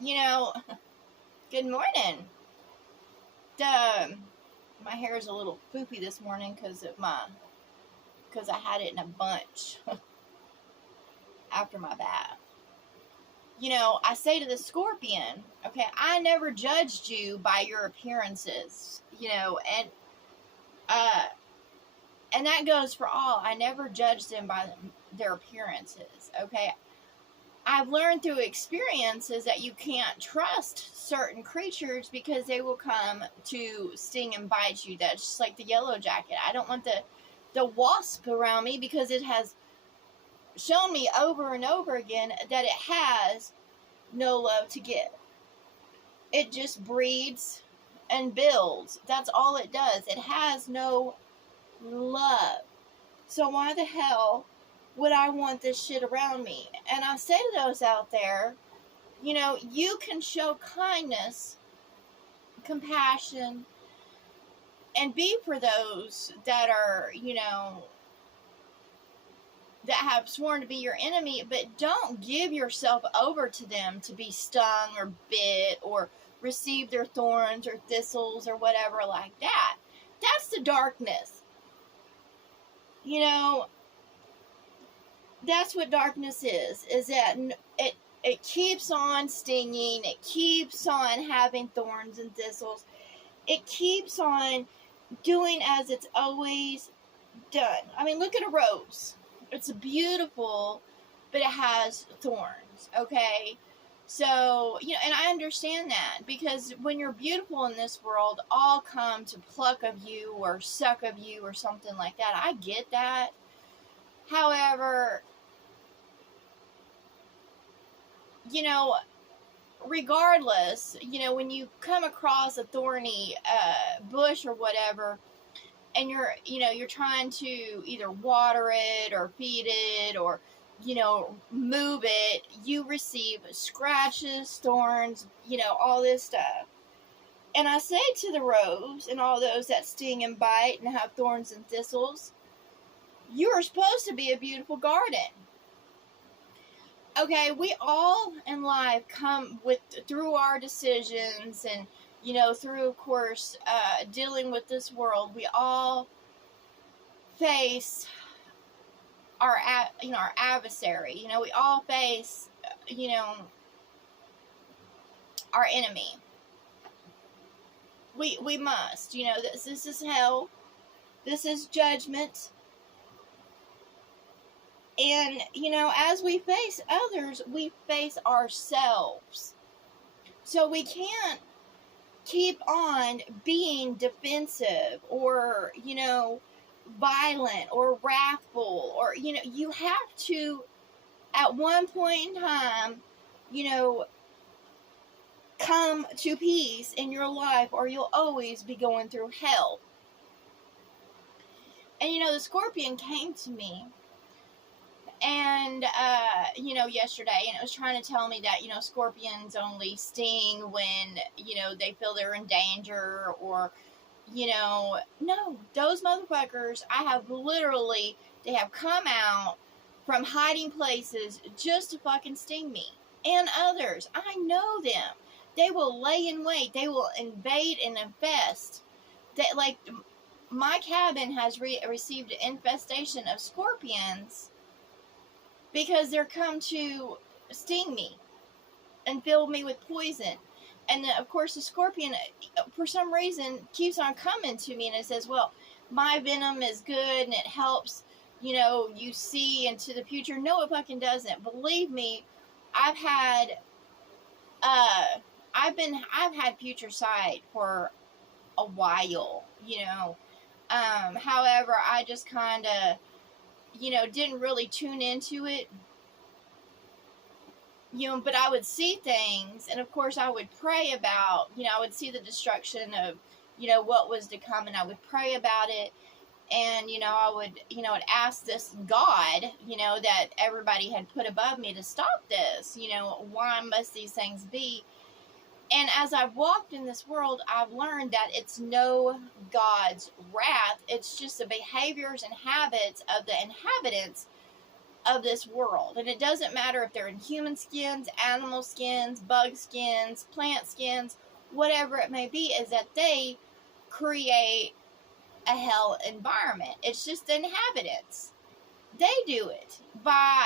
You know, good morning. My hair is a little poopy this morning because I had it in a bunch after my bath. I say to the scorpion, okay, I never judged you by your appearances, uh, and that goes for all. I never judged them by their appearances, okay? I've learned through experiences that you can't trust certain creatures because they will come to sting and bite you. That's just like the yellow jacket. I don't want the wasp around me because it has shown me over and over again that it has no love to give. It just breeds and builds. That's all it does. It has no love. So why the hell would I want this shit around me? And I say to those out there, you can show kindness, compassion, and be for those that are, that have sworn to be your enemy, but don't give yourself over to them to be stung or bit or receive their thorns or thistles or whatever like that. That's the darkness. That's what darkness is that it keeps on stinging, it keeps on having thorns and thistles, it keeps on doing as it's always done. I mean, look at a rose. It's beautiful, but it has thorns, okay? So, and I understand that because when you're beautiful in this world, all come to pluck of you or suck of you or something like that. I get that. However, regardless, when you come across a thorny bush or whatever, and you're trying to either water it or feed it or, move it, you receive scratches, thorns, all this stuff. And I say to the rose and all those that sting and bite and have thorns and thistles, you are supposed to be a beautiful garden. Okay, we all in life come through our decisions and, through, of course, dealing with this world, we all face our adversary. We all face, our enemy. We must, this is hell. This is judgment. And, as we face others, we face ourselves. So we can't keep on being defensive or, violent or wrathful or, you have to, at one point in time, come to peace in your life or you'll always be going through hell. And, the scorpion came to me and, yesterday, and it was trying to tell me that, scorpions only sting when, they feel they're in danger or, no, those motherfuckers, they have come out from hiding places just to fucking sting me and others. I know them. They will lay in wait. They will invade and infest. My cabin has received an infestation of scorpions because they're come to sting me and fill me with poison. And then, of course, the scorpion, for some reason, keeps on coming to me and it says, well, my venom is good and it helps, you see into the future. No, it fucking doesn't. Believe me, I've had future sight for a while, however, I just kind of, didn't really tune into it, but I would see things, and of course I would pray about, I would see the destruction of, what was to come, and I would pray about it, and, I would ask this God, that everybody had put above me to stop this, why must these things be? And as I've walked in this world, I've learned that it's no God's wrath. It's just the behaviors and habits of the inhabitants of this world. And it doesn't matter if they're in human skins, animal skins, bug skins, plant skins, whatever it may be, is that they create a hell environment. It's just the inhabitants. They do it by,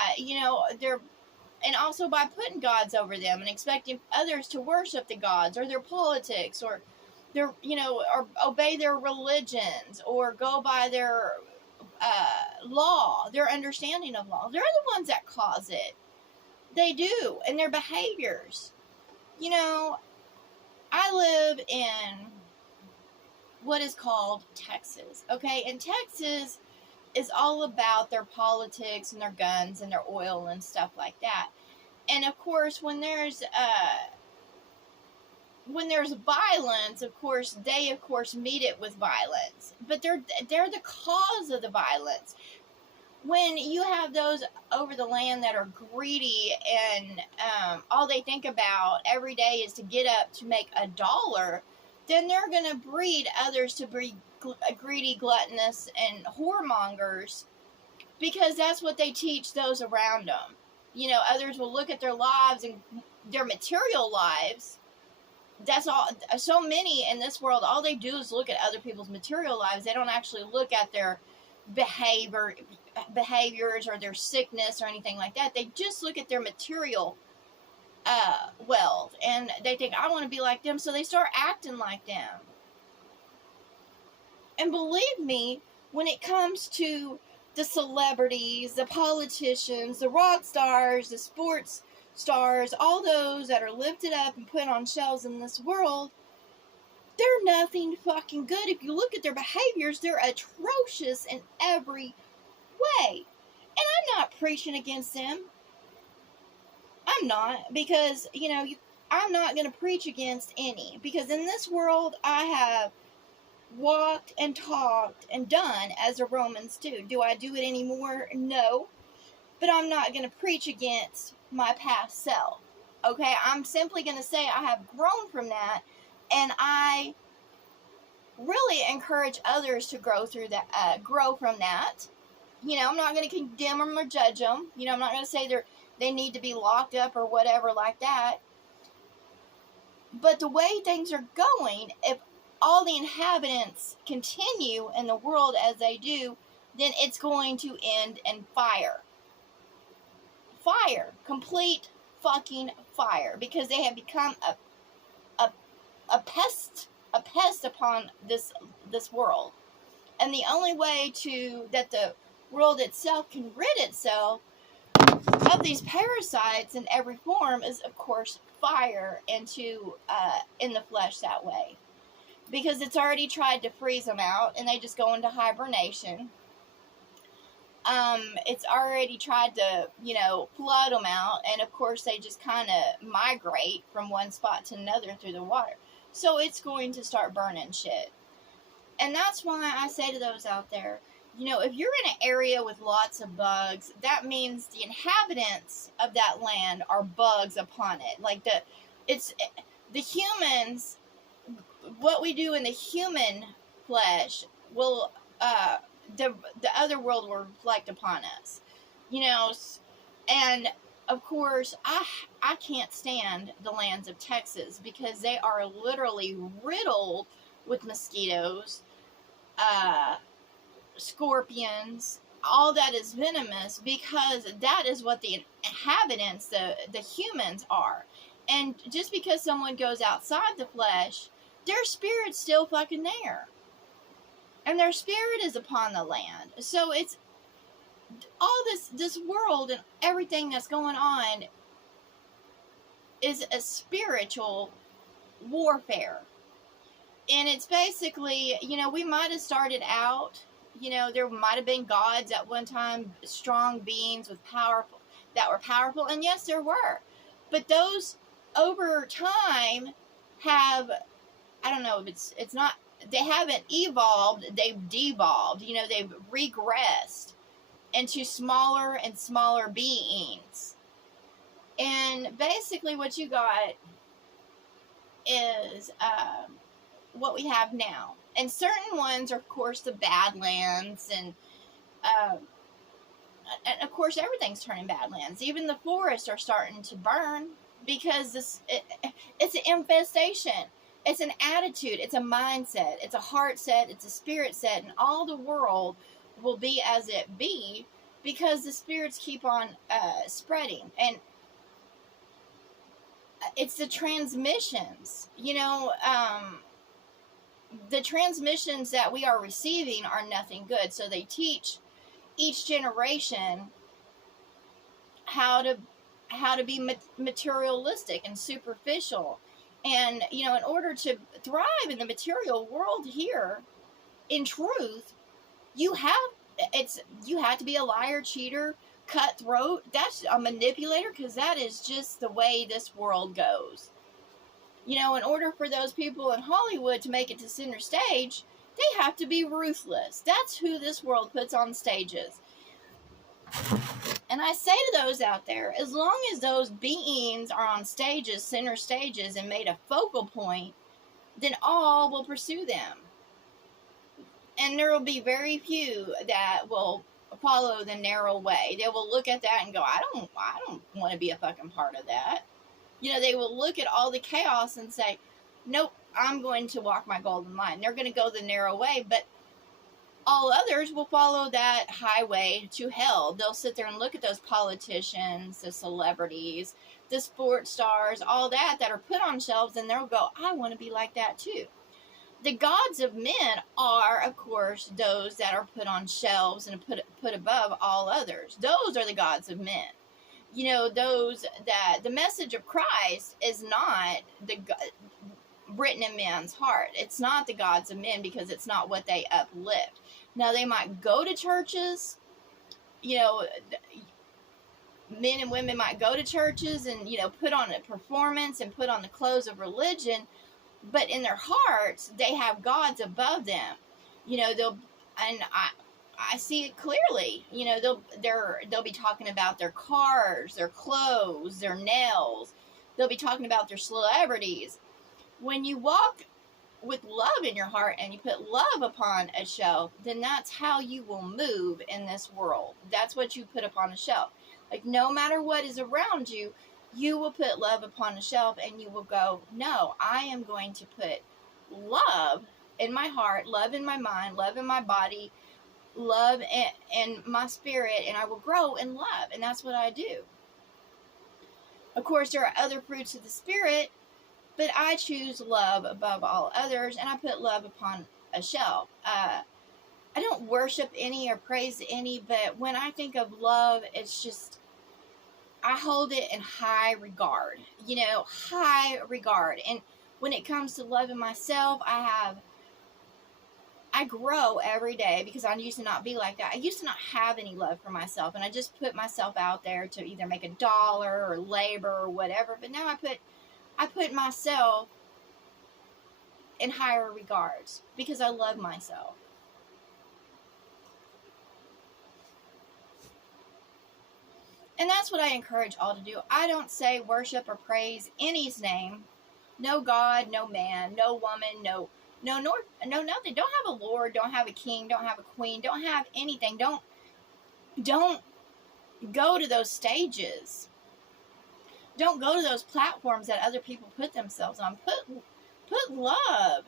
and also by putting gods over them and expecting others to worship the gods or their politics or their, or obey their religions or go by their law, their understanding of law. They're the ones that cause it. They do, and their behaviors. I live in what is called Texas, okay? And Texas is all about their politics and their guns and their oil and stuff like that. And of course, when there's violence, of course, they meet it with violence. But they're the cause of the violence. When you have those over the land that are greedy and all they think about every day is to get up to make $1, then they're going to breed others to be greedy, gluttonous, and whoremongers, because that's what they teach those around them. Others will look at their lives and their material lives. That's all. So many in this world, all they do is look at other people's material lives. They don't actually look at their behaviors or their sickness or anything like that. They just look at their material wealth, and they think, I want to be like them, so they start acting like them. And believe me, when it comes to the celebrities, the politicians, the rock stars, the sports stars, all those that are lifted up and put on shelves in this world, they're nothing fucking good. If you look at their behaviors, they're atrocious in every way. And I'm not preaching against them. I'm not, because, I'm not going to preach against any. Because in this world, I have walked and talked and done as the Romans do. Do I do it anymore? No. But I'm not going to preach against my past self. Okay? I'm simply going to say I have grown from that, and I really encourage others to grow from that. I'm not going to condemn them or judge them. I'm not going to say they need to be locked up or whatever like that. But the way things are going, if all the inhabitants continue in the world as they do, then it's going to end in fire. Fire. Complete fucking fire. Because they have become a pest upon this world. And the only way that the world itself can rid itself of these parasites in every form is, of course, fire in the flesh that way. Because it's already tried to freeze them out, and they just go into hibernation. It's already tried to, flood them out, and of course they just kind of migrate from one spot to another through the water. So it's going to start burning shit. And that's why I say to those out there, if you're in an area with lots of bugs, that means the inhabitants of that land are bugs upon it. Like the humans, what we do in the human flesh will, the other world will reflect upon us. And of course, I can't stand the lands of Texas because they are literally riddled with mosquitoes, scorpions, all that is venomous, because that is what the inhabitants, the humans are. And just because someone goes outside the flesh, their spirit's still fucking there. And their spirit is upon the land. So it's all this world and everything that's going on is a spiritual warfare. And it's basically, we might have started out, there might have been gods at one time, strong beings that were powerful, and yes, there were. But those over time have, I don't know, it's not, they haven't evolved, they've devolved, they've regressed into smaller and smaller beings. And basically what you got is what we have now. And certain ones are, of course, the Badlands and and of course, everything's turning badlands. Even the forests are starting to burn because it's an infestation. It's an attitude. It's a mindset. It's a heart set. It's a spirit set. And all the world will be as it be because the spirits keep on spreading. And it's the transmissions. The transmissions that we are receiving are nothing good. So they teach each generation how to be materialistic and superficial. And in order to thrive in the material world here, in truth, you have to be a liar, cheater, cutthroat. That's a manipulator, because that is just the way this world goes. In order for those people in Hollywood to make it to center stage, they have to be ruthless. That's who this world puts on stages. And I say to those out there, as long as those beings are on stages, center stages, and made a focal point, then all will pursue them. And there will be very few that will follow the narrow way. They will look at that and go, I don't want to be a fucking part of that. They will look at all the chaos and say, nope, I'm going to walk my golden line. They're going to go the narrow way, but all others will follow that highway to hell. They'll sit there and look at those politicians, the celebrities, the sports stars, all that are put on shelves, and they'll go, I want to be like that too. The gods of men are, of course, those that are put on shelves and put above all others. Those are the gods of men. Those that the message of Christ is not written in man's heart. It's not the gods of men, because it's not what they uplift. Now, they might go to churches, men and women might go to churches and, put on a performance and put on the clothes of religion, but in their hearts, they have gods above them. I see it clearly. They'll be talking about their cars, their clothes, their nails. They'll be talking about their celebrities. When you walk with love in your heart and you put love upon a shelf, then that's how you will move in this world. That's what you put upon a shelf. Like, no matter what is around you, you will put love upon a shelf, and you will go, no, I am going to put love in my heart, love in my mind, love in my body, love in my spirit, and I will grow in love. And that's what I do. Of course, there are other fruits of the Spirit, but I choose love above all others, and I put love upon a shelf. I don't worship any or praise any, but when I think of love, it's just, I hold it in high regard. High regard. And when it comes to loving myself, I grow every day, because I used to not be like that. I used to not have any love for myself, and I just put myself out there to either make a dollar or labor or whatever. But now I put myself in higher regards, because I love myself. And that's what I encourage all to do. I don't say worship or praise any's name. No God, no man, no woman, no nothing. Don't have a Lord, don't have a king, don't have a queen, don't have anything. Don't go to those stages. Don't go to those platforms that other people put themselves on. Put love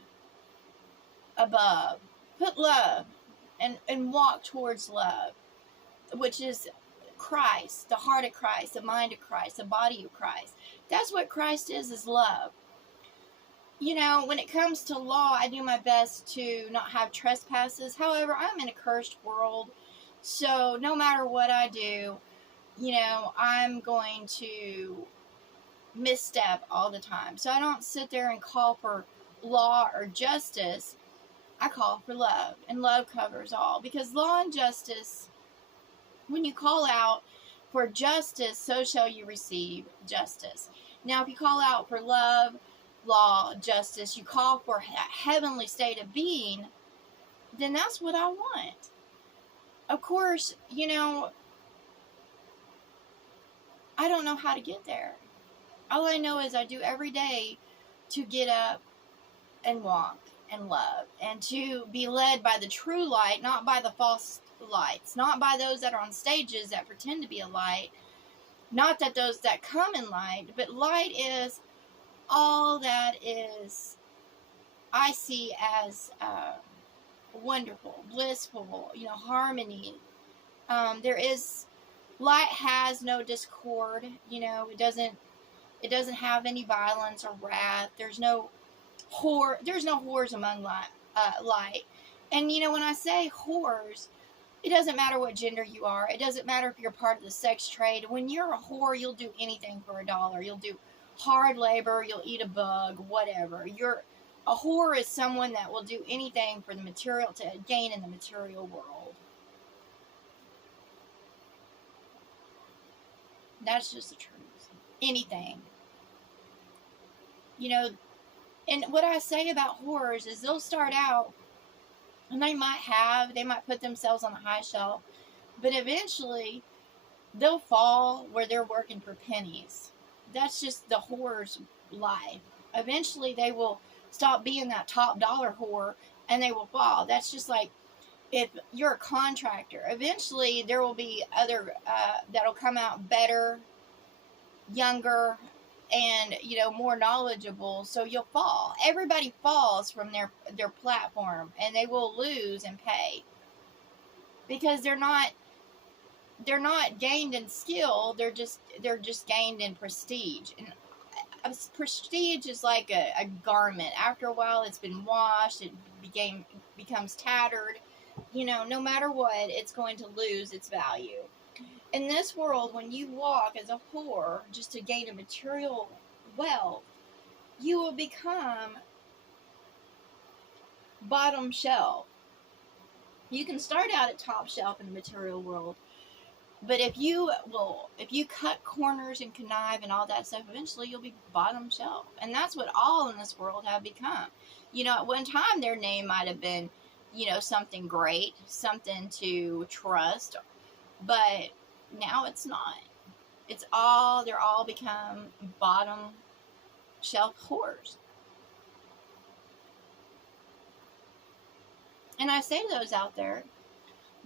above. Put love and walk towards love, which is Christ, the heart of Christ, the mind of Christ, the body of Christ. That's what Christ is love. When it comes to law, I do my best to not have trespasses. However, I'm in a cursed world, so no matter what I do, I'm going to misstep all the time. So I don't sit there and call for law or justice. I call for love, and love covers all. Because law and justice, when you call out for justice, so shall you receive justice. Now, if you call out for love, law, justice, you call for a heavenly state of being, then that's what I want. Of course, I don't know how to get there. All I know is I do every day to get up and walk and love, and to be led by the true light, not by the false lights. Not by those that are on stages that pretend to be a light. Not that those that come in light, but light is all that is, I see as wonderful, blissful, harmony. There is, light has no discord, it doesn't have any violence or wrath. There's no whores among light. And when I say whores, it doesn't matter what gender you are. It doesn't matter if you're part of the sex trade. When you're a whore, you'll do anything for $1. You'll do hard labor. You'll eat a bug, whatever. A whore is someone that will do anything for the material, to gain in the material world. That's just the truth. Anything. And what I say about whores is they'll start out, and they might put themselves on a high shelf, but eventually they'll fall where they're working for pennies. That's just the whore's life. Eventually they will stop being that top dollar whore, and they will fall. That's just like if you're a contractor. Eventually there will be other that'll come out better, younger, and more knowledgeable, so you'll fall. Everybody falls from their platform, and they will lose and pay because they're not gained in skill. They're just gained in prestige. And prestige is like a garment. After a while, it's been washed, it becomes tattered. No matter what, it's going to lose its value. In this world, when you walk as a whore just to gain a material wealth, you will become bottom shelf. You can start out at top shelf in the material world, but if you cut corners and connive and all that stuff, eventually you'll be bottom shelf. And that's what all in this world have become. At one time their name might have been, something great, something to trust, but now it's not. They're all become bottom shelf whores. And I say to those out there,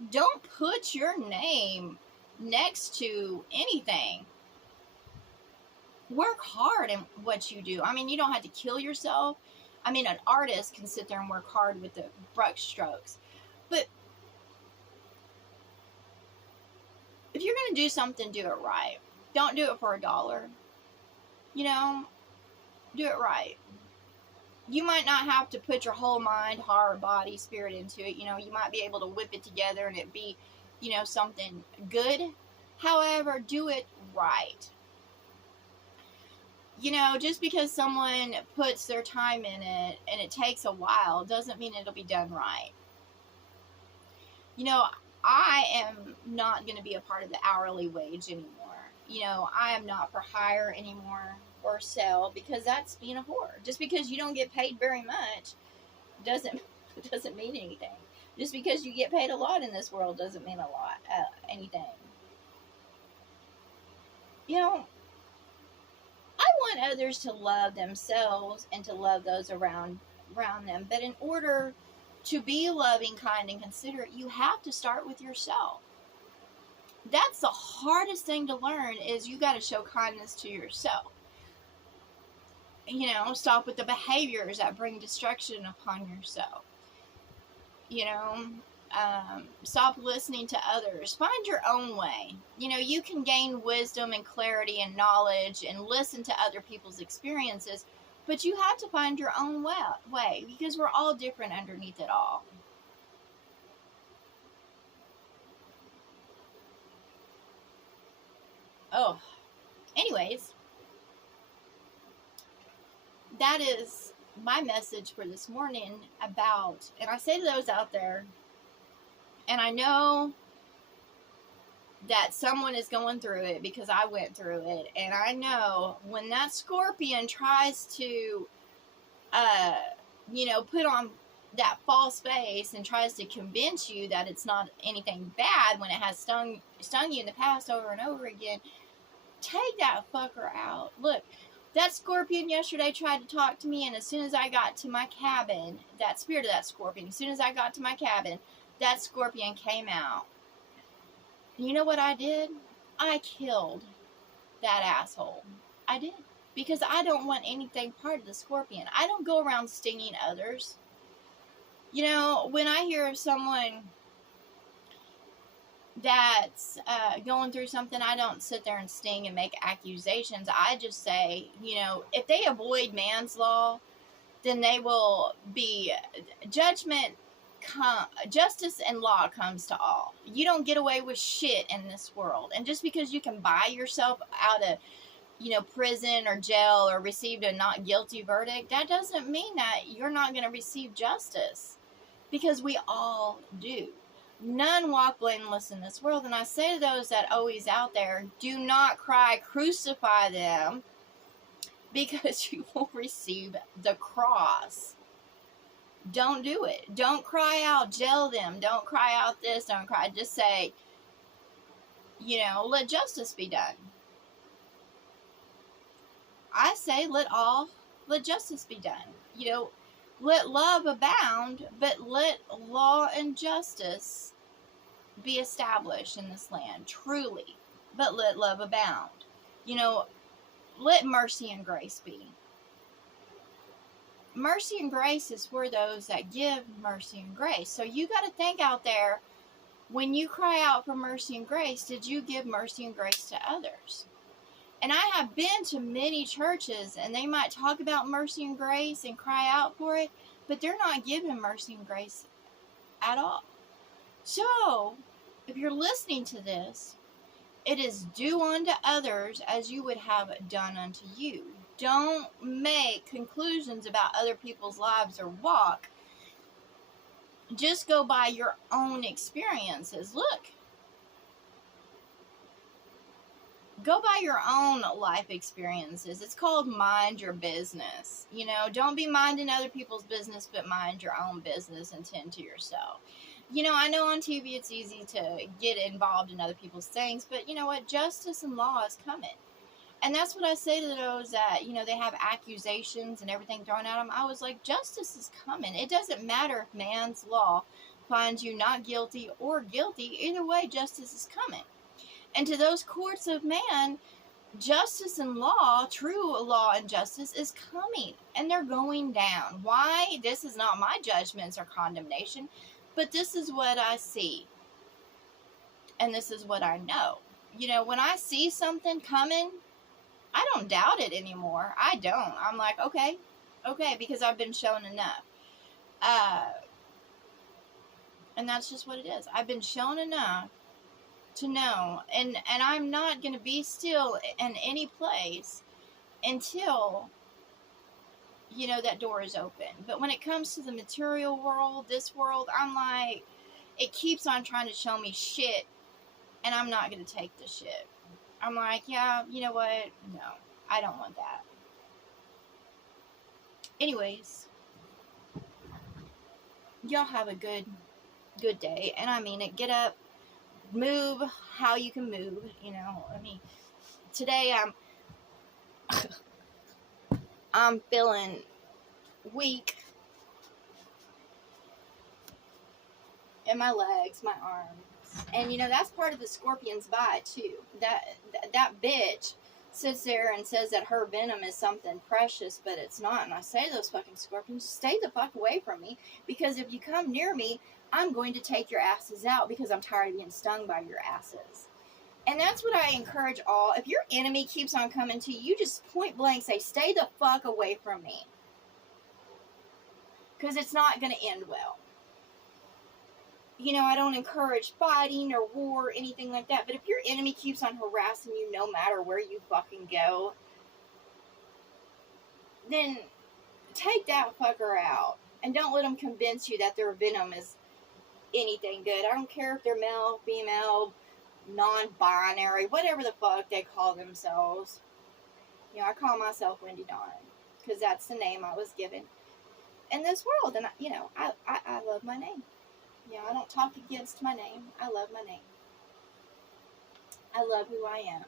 don't put your name next to anything. Work hard in what you do. I mean, you don't have to kill yourself. I mean, an artist can sit there and work hard with the brush strokes. But if you're going to do something, do it right. Don't do it for $1. Do it right. You might not have to put your whole mind, heart, body, spirit into it. You might be able to whip it together and it be, something good. However, do it right. Just because someone puts their time in it and it takes a while doesn't mean it'll be done right. I am not going to be a part of the hourly wage anymore. I am not for hire anymore or sell, because that's being a whore. Just because you don't get paid very much doesn't mean anything. Just because you get paid a lot in this world doesn't mean anything. I want others to love themselves and to love those around them. But in order to be loving, kind, and considerate, you have to start with yourself. That's the hardest thing to learn, is you got to show kindness to yourself. Stop with the behaviors that bring destruction upon yourself. Stop listening to others. Find your own way. You can gain wisdom and clarity and knowledge and listen to other people's experiences, but you have to find your own way, because we're all different underneath it all. Oh, anyways, that is my message for this morning about, and I say to those out there, and I know that someone is going through it because I went through it, and I know when that scorpion tries to, put on that false face and tries to convince you that it's not anything bad when it has stung you in the past over and over again, take that fucker out. Look, that scorpion yesterday tried to talk to me, and as soon as I got to my cabin, that spirit of that scorpion, as soon as I got to my cabin, that scorpion came out. And you know what I did? I killed that asshole. I did. Because I don't want anything part of the scorpion. I don't go around stinging others. You know, when I hear of someone that's going through something, I don't sit there and sting and make accusations. I just say, you know, if they avoid manslaughter, then they will be judgment. Justice and law comes to all. You don't get away with shit in this world. And just because you can buy yourself out of, you know, prison or jail or received a not guilty verdict, that doesn't mean that you're not going to receive justice. Because we all do. None walk blameless in this world. And I say to those that always out there, do not cry, crucify them, because you will receive the cross. Don't do it. Don't cry out, jail them. Don't cry out this, don't cry. Just say, you know, let justice be done. I say let justice be done. You know, let love abound, but let law and justice be established in this land, truly. But let love abound. You know, let mercy and grace be. Mercy and grace is for those that give mercy and grace. So you got to think out there, when you cry out for mercy and grace, did you give mercy and grace to others? And I have been to many churches, and they might talk about mercy and grace and cry out for it, but they're not giving mercy and grace at all. So, if you're listening to this, it is do unto others as you would have done unto you. Don't make conclusions about other people's lives or walk. Just go by your own experiences. Look. Go by your own life experiences. It's called mind your business. You know, don't be minding other people's business, but mind your own business and tend to yourself. You know, I know on TV it's easy to get involved in other people's things, but you know what? Justice and law is coming. And that's what I say to those that, you know, they have accusations and everything thrown at them. I was like, justice is coming. It doesn't matter if man's law finds you not guilty or guilty. Either way, justice is coming. And to those courts of man, justice and law, true law and justice is coming. And they're going down. Why? This is not my judgments or condemnation, but this is what I see. And this is what I know. You know, when I see something coming, I don't doubt it anymore. I don't. I'm like, okay, because I've been shown enough. And that's just what it is. I've been shown enough to know. And I'm not going to be still in any place until, you know, that door is open. But when it comes to the material world, this world, I'm like, it keeps on trying to show me shit, and I'm not going to take the shit. I'm like, yeah, you know what? No, I don't want that. Anyways, y'all have a good day. And I mean it. Get up, move how you can move, you know. I mean, today I'm feeling weak in my legs, my arms. And, you know, that's part of the scorpion's bite, too. That bitch sits there and says that her venom is something precious, but it's not. And I say to those fucking scorpions, stay the fuck away from me, because if you come near me, I'm going to take your asses out, because I'm tired of being stung by your asses. And that's what I encourage all. If your enemy keeps on coming to you, you just point blank say, stay the fuck away from me. Because it's not going to end well. You know, I don't encourage fighting or war or anything like that. But if your enemy keeps on harassing you no matter where you fucking go, then take that fucker out. And don't let them convince you that their venom is anything good. I don't care if they're male, female, non-binary, whatever the fuck they call themselves. You know, I call myself Wendy Dawn, because that's the name I was given in this world. And, you know, I love my name. You know, I don't talk against my name. I love my name. I love who I am.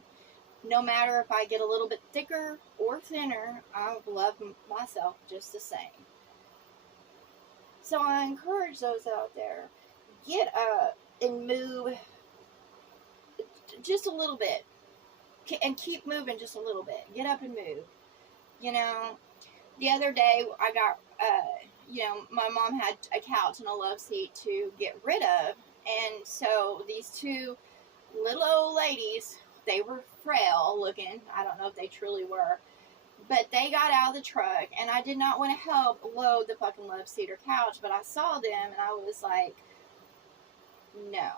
No matter if I get a little bit thicker or thinner, I love myself just the same. So I encourage those out there, get up and move just a little bit, and keep moving just a little bit. Get up and move. You know, the other day I got, my mom had a couch and a love seat to get rid of. And so these two little old ladies, they were frail looking. I don't know if they truly were. But they got out of the truck, and I did not want to help load the fucking love seat or couch, but I saw them, and I was like, no.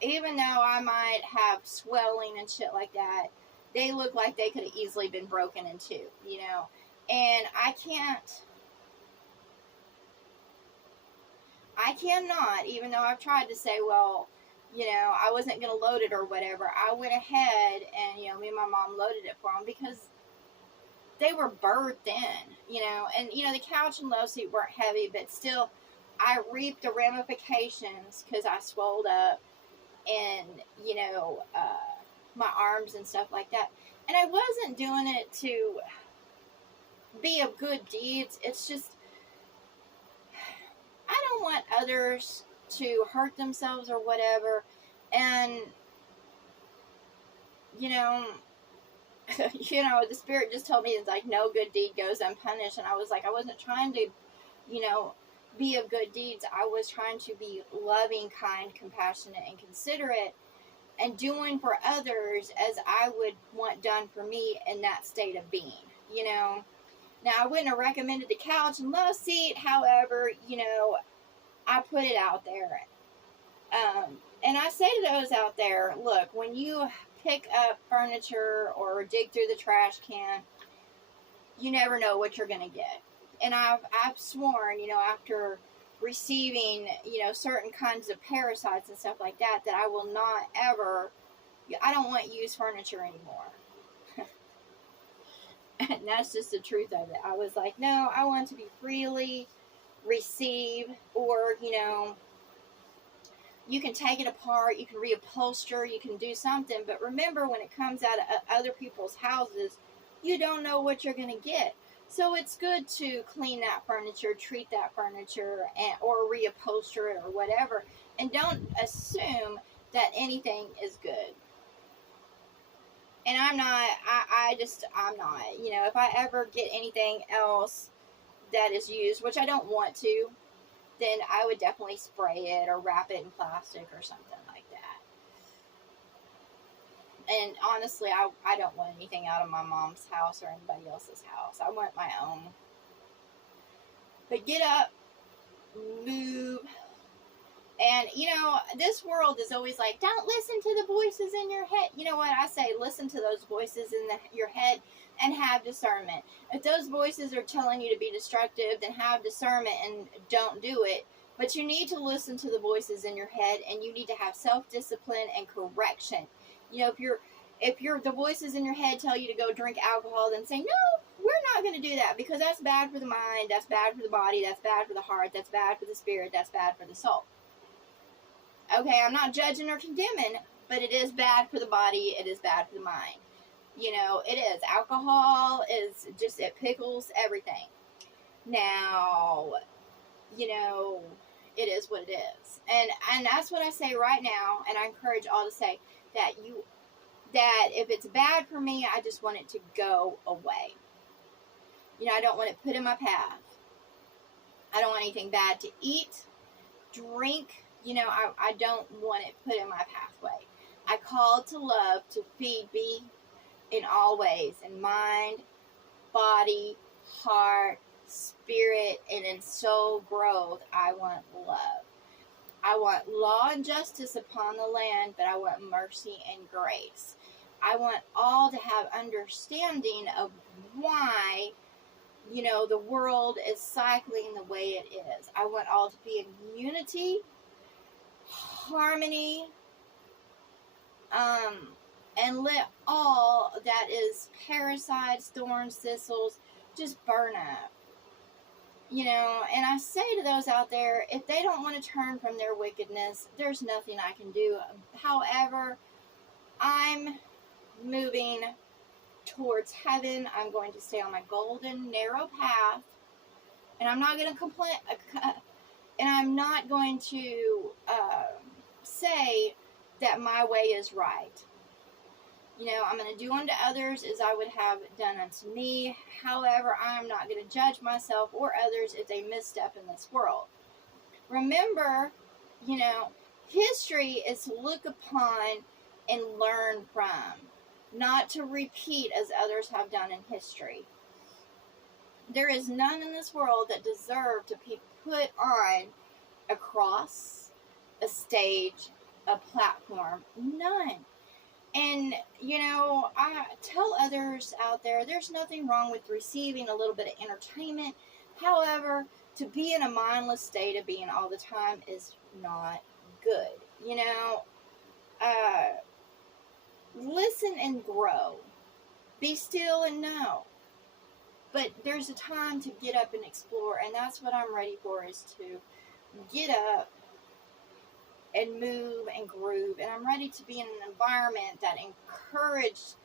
Even though I might have swelling and shit like that, they look like they could have easily been broken in two, And I cannot, even though I've tried to say, well, I wasn't going to load it or whatever. I went ahead and, me and my mom loaded it for them because they were birthed in, and, the couch and love seat weren't heavy, but still, I reaped the ramifications because I swelled up and, my arms and stuff like that. And I wasn't doing it to be of good deeds. It's just, I don't want others to hurt themselves or whatever. And, the Spirit just told me, it's like, no good deed goes unpunished. And I was like, I wasn't trying to, be of good deeds. I was trying to be loving, kind, compassionate, and considerate, and doing for others as I would want done for me in that state of being, Now, I wouldn't have recommended the couch and love seat. However, I put it out there. And I say to those out there, look, when you pick up furniture or dig through the trash can, you never know what you're going to get. And I've sworn, after receiving, certain kinds of parasites and stuff like that, that I will not ever, I don't want used furniture anymore. And that's just the truth of it. I was like, no, I want to be freely received, or, you can take it apart, you can reupholster, you can do something, but remember, when it comes out of other people's houses, you don't know what you're going to get. So it's good to clean that furniture, treat that furniture, or reupholster it or whatever, and don't assume that anything is good. And I'm not, I'm not, if I ever get anything else that is used, which I don't want to, then I would definitely spray it or wrap it in plastic or something like that. And honestly, I don't want anything out of my mom's house or anybody else's house. I want my own. But get up, move. And, this world is always like, don't listen to the voices in your head. You know what? I say, listen to those voices in your head and have discernment. If those voices are telling you to be destructive, then have discernment and don't do it. But you need to listen to the voices in your head, and you need to have self-discipline and correction. If the voices in your head tell you to go drink alcohol, then say, no, we're not going to do that, because that's bad for the mind, that's bad for the body, that's bad for the heart, that's bad for the spirit, that's bad for the soul. Okay, I'm not judging or condemning, but it is bad for the body, it is bad for the mind. It is. Alcohol is just, it pickles everything. Now, it is what it is. And that's what I say right now, and I encourage all to say that if it's bad for me, I just want it to go away. I don't want it put in my path. I don't want anything bad to eat, drink. I don't want it put in my pathway. I call to love, to feed me in all ways, in mind, body, heart, spirit, and in soul growth. I want love. I want law and justice upon the land, but I want mercy and grace. I want all to have understanding of why, the world is cycling the way it is. I want all to be in unity, harmony, and let all that is parasites, thorns, thistles, just burn up. And I say to those out there, if they don't want to turn from their wickedness, there's nothing I can do. However, I'm moving towards heaven. I'm going to stay on my golden, narrow path. And I'm not going to And I'm not going to say that my way is right. You know, I'm going to do unto others as I would have done unto me. However, I'm not going to judge myself or others if they misstep in this world. Remember, you know, history is to look upon and learn from, not to repeat as others have done in history. There is none in this world that deserve to be put on a cross, a stage, a platform. None. And, you know, I tell others out there, there's nothing wrong with receiving a little bit of entertainment. However, to be in a mindless state of being all the time is not good. You know, listen and grow. Be still and know. But there's a time to get up and explore, and that's what I'm ready for, is to get up and move and groove. And I'm ready to be in an environment that encourages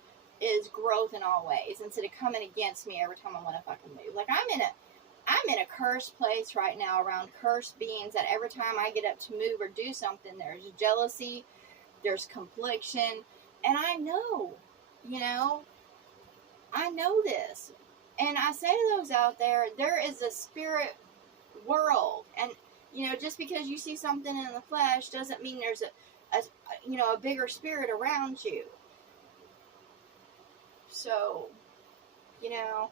growth in all ways, instead of coming against me every time I want to fucking move. Like, I'm in a cursed place right now around cursed beings that every time I get up to move or do something, there's jealousy, there's confliction. And I know, you know, I know this. And I say to those out there, there is a spirit world. And, you know, just because you see something in the flesh doesn't mean there's a bigger spirit around you. So, you know,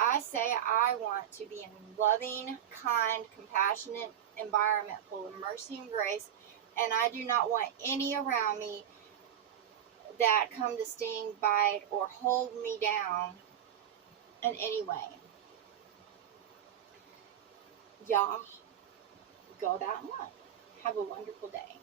I say I want to be in a loving, kind, compassionate environment full of mercy and grace, and I do not want any around me that come to sting, bite, or hold me down in any way. Y'all, go about and love. Have a wonderful day.